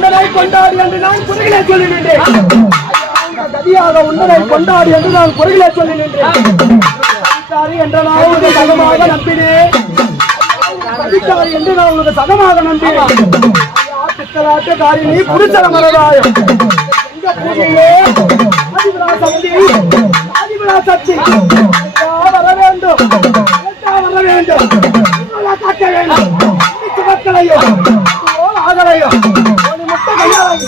உண்டனை கொண்டாடி என்று நான் குறைகளை சொல்லி நின்றேன். கதியாக உண்டனை கொண்டாடி என்று நான் குறைகளை சொல்லி நின்றேன். என்ற நான் உனக்கு சகமாக நம்பினேன். கதிக்காரி என்று நான் உனக்கு சகமாக நம்பினேன். பித்தலாட்டுக்காரி நீ புரிச்சல மரதாயம் எங்க பூஜையிலே ஆதிபுரா சக்தி வர வேண்டும், வர வேண்டும், காட்ட வேண்டும். மக்களையோ ஆகலையோ முட்டை கையாளி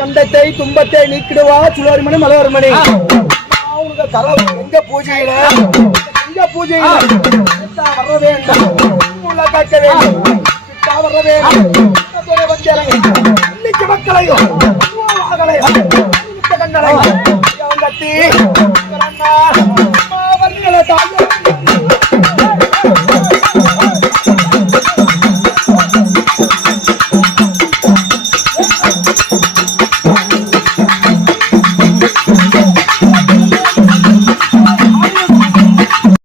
கண்டத்தை துன்பத்தை நீக்கிடுவா சுழறிமணி மலர்மணி எங்க பூஜையில வர வேண்டும், காக்க வேண்டும், வர வேண்டும். மக்களையோ கண்டனை